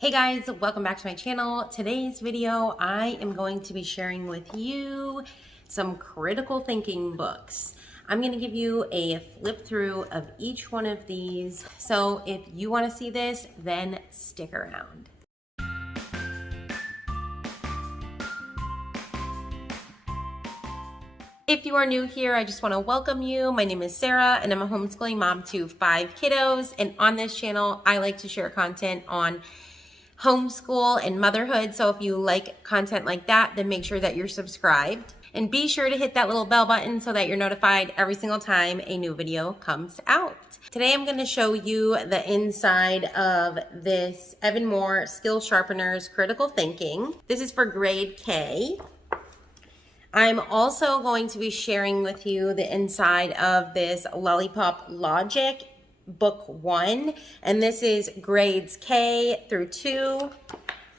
Hey guys, welcome back to my channel. Today's video, I am going to be sharing with you some critical thinking books. I'm going to give you a flip through of each one of these. So if you want to see this, then stick around. If you are new here, I just want to welcome you. My name is Sarah and I'm a homeschooling mom to 5 kiddos. And on this channel, I like to share content on homeschool and motherhood. So if you like content like that, then make sure that you're subscribed. And be sure to hit that little bell button so that you're notified every single time a new video comes out. Today I'm going to show you the inside of this Evan Moor Skill Sharpeners Critical Thinking. This is for grade K. I'm also going to be sharing with you the inside of this Lollipop Logic Book 1, and this is grades K through 2.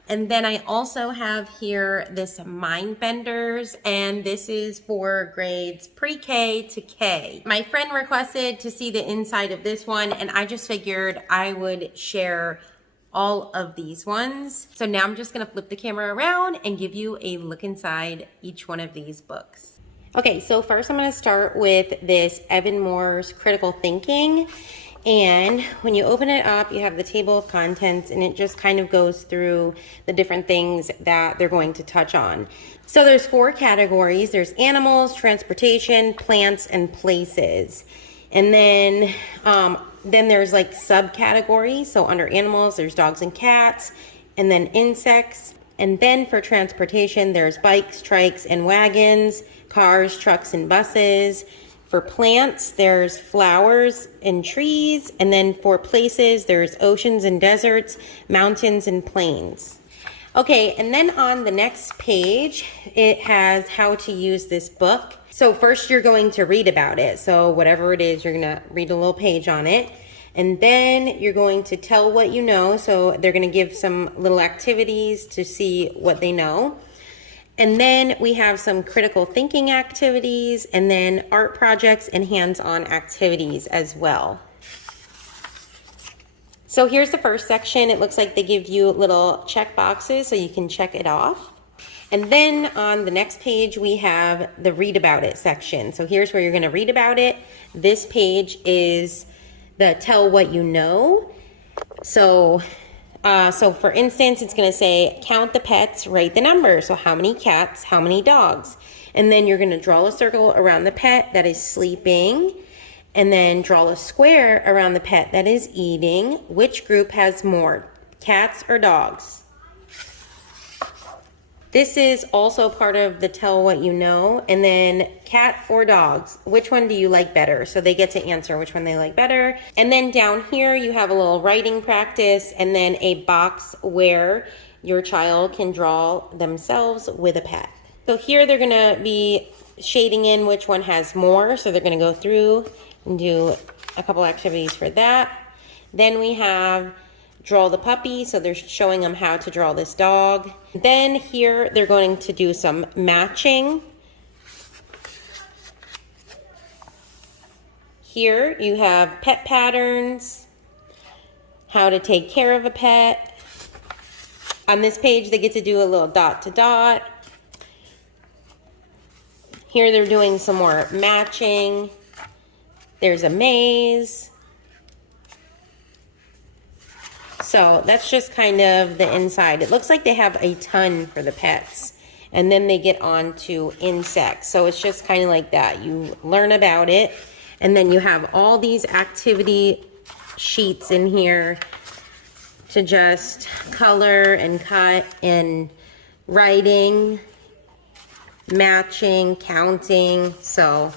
And then I also have here this Mind Benders, and this is for grades pre-K to K. My friend requested to see the inside of this one, and I just figured I would share all of these ones. So now I'm just gonna flip the camera around and give you a look inside each one of these books. Okay, so first I'm gonna start with this Evan Moor's Critical Thinking. And when you open it up, you have the table of contents, and it just kind of goes through the different things that they're going to touch on. So there's 4 categories. There's animals, transportation, plants, and places. And then there's like subcategories. So under animals, there's dogs and cats, and then insects. And then for transportation, there's bikes, trikes, and wagons, cars, trucks, and buses. For plants, there's flowers and trees. And then for places, there's oceans and deserts, mountains and plains. Okay, and then on the next page, it has how to use this book. So first you're going to read about it. So whatever it is, you're gonna read a little page on it. And then you're going to tell what you know. So they're gonna give some little activities to see what they know. And then we have some critical thinking activities, and then art projects and hands-on activities as well. So here's the first section. It looks like they give you little check boxes so you can check it off. And then on the next page, we have the read about it section. So here's where you're gonna read about it. This page is the tell what you know. So for instance, it's going to say, count the pets, write the number. So how many cats, how many dogs? And then you're going to draw a circle around the pet that is sleeping. And then draw a square around the pet that is eating. Which group has more, cats or dogs? This is also part of the tell what you know. And then cat or dogs, which one do you like better? So they get to answer which one they like better. And then down here you have a little writing practice, and then a box where your child can draw themselves with a pet. So here they're gonna be shading in which one has more. So they're gonna go through and do a couple activities for that. Then we have draw the puppy, so they're showing them how to draw this dog. Then here they're going to do some matching. Here you have pet patterns, how to take care of a pet. On this page they get to do a little dot to dot. Here they're doing some more matching. There's a maze. So that's just kind of the inside. It looks like they have a ton for the pets. And then they get on to insects. So it's just kind of like that. You learn about it. And then you have all these activity sheets in here to just color and cut and writing, matching, counting. So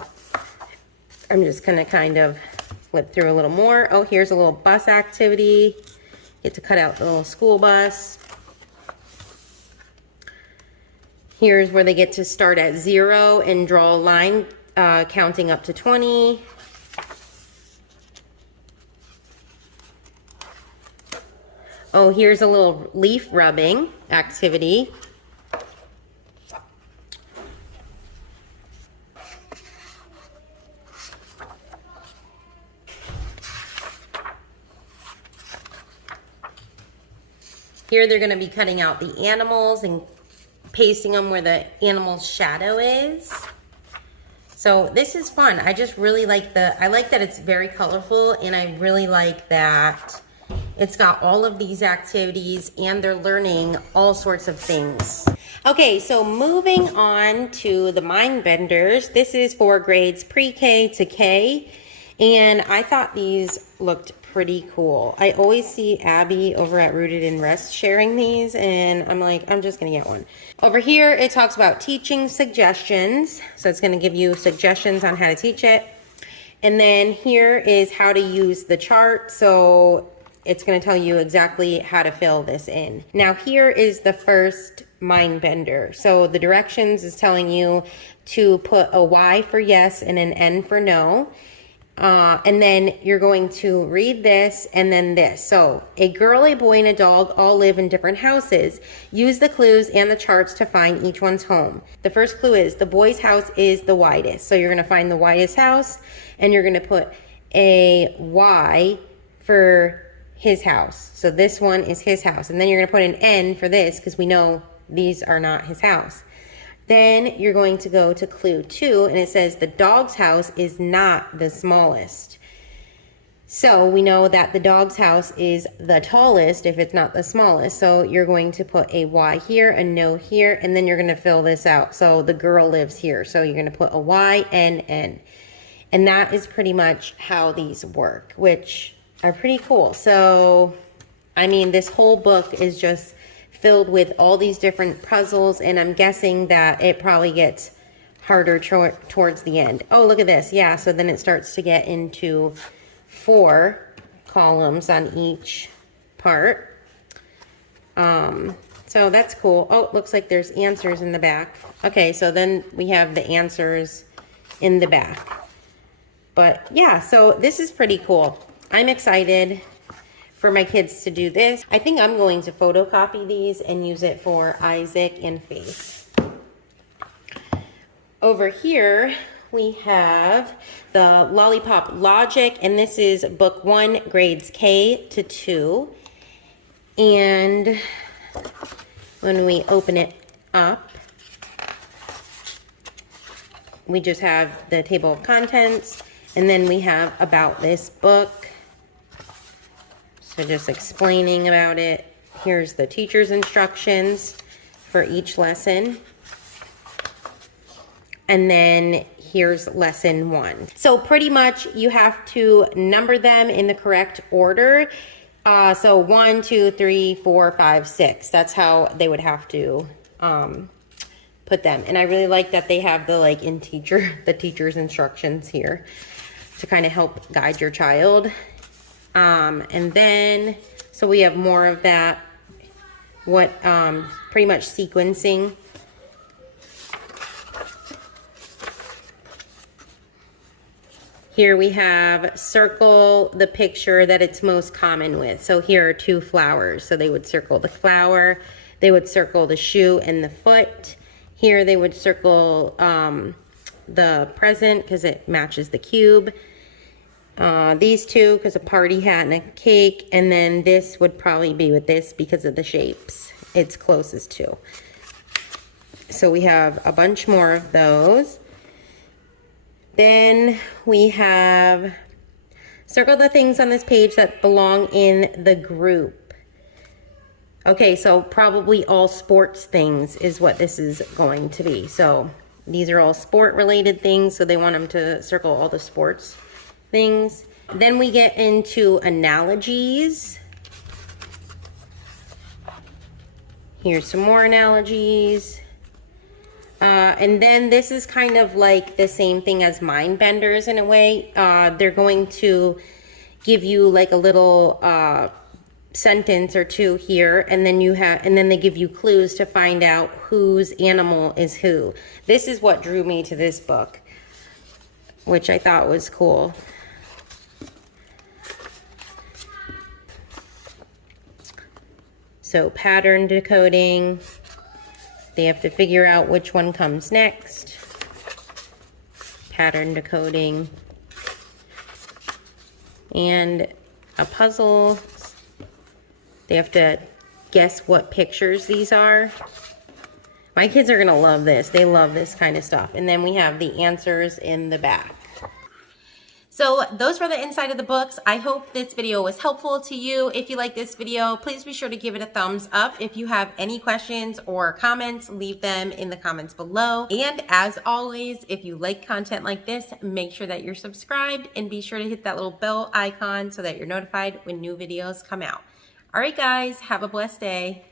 I'm just going to kind of flip through a little more. Oh, here's a little bus activity. Get to cut out the little school bus. Here's where they get to start at 0 and draw a line counting up to 20. Oh, here's a little leaf rubbing activity. Here they're gonna be cutting out the animals and pasting them where the animal's shadow is. So this is fun. I just really like I like that it's very colorful, and I really like that it's got all of these activities and they're learning all sorts of things. Okay, so moving on to the mind benders. This is for grades pre-K to K, and I thought these looked pretty cool. I always see Abby over at Rooted in Rest sharing these, and I'm like, I'm just gonna get one. Over here, it talks about teaching suggestions. So it's gonna give you suggestions on how to teach it. And then here is how to use the chart. So it's gonna tell you exactly how to fill this in. Now here is the first mind bender. So the directions is telling you to put a Y for yes and an N for no. And then you're going to read this and then this. So a girl, a boy, and a dog all live in different houses. Use the clues and the charts to find each one's home. The first clue is the boy's house is the widest. So you're going to find the widest house, and you're going to put a Y for his house. So this one is his house. And then you're going to put an N for this because we know these are not his house. Then you're going to go to clue 2, and it says the dog's house is not the smallest. So we know that the dog's house is the tallest if it's not the smallest. So you're going to put a Y here, a no here, and then you're going to fill this out. So the girl lives here. So you're going to put a Y, N, N. And that is pretty much how these work, which are pretty cool. So, I mean, this whole book is just filled with all these different puzzles, and I'm guessing that it probably gets harder towards the end. Oh, look at this. Yeah, so then it starts to get into 4 columns on each part. So that's cool. Oh, looks like there's answers in the back. Okay, so then we have the answers in the back. But yeah, so this is pretty cool. I'm excited for my kids to do this. I think I'm going to photocopy these and use it for Isaac and Faith. Over here, we have the Lollipop Logic, and this is book 1, grades K to 2. And when we open it up, we just have the table of contents, and then we have about this book. So just explaining about it. Here's the teacher's instructions for each lesson. And then here's lesson 1. So pretty much you have to number them in the correct order. So 1, 2, 3, 4, 5, 6. That's how they would have to put them. And I really like that they have the the teacher's instructions here to kind of help guide your child. And then, so we have more of that, pretty much sequencing. Here we have circle the picture that it's most common with. So here are 2 flowers. So they would circle the flower, they would circle the shoe and the foot. Here they would circle the present because it matches the cube. These 2 because a party hat and a cake, and then this would probably be with this because of the shapes it's closest to. So we have a bunch more of those. Then we have circle the things on this page that belong in the group. Okay, so probably all sports things is what this is going to be. So these are all sport related things, so they want them to circle all the sports things. Then we get into analogies. Here's some more analogies. And then this is kind of like the same thing as mind benders in a way. They're going to give you like a little sentence or 2 here, and then they give you clues to find out whose animal is who. This is what drew me to this book, which I thought was cool. So pattern decoding, they have to figure out which one comes next. Pattern decoding. And a puzzle. They have to guess what pictures these are. My kids are gonna love this. They love this kind of stuff. And then we have the answers in the back. So those were the inside of the books. I hope this video was helpful to you. If you like this video, please be sure to give it a thumbs up. If you have any questions or comments, leave them in the comments below. And as always, if you like content like this, make sure that you're subscribed and be sure to hit that little bell icon so that you're notified when new videos come out. All right, guys, have a blessed day.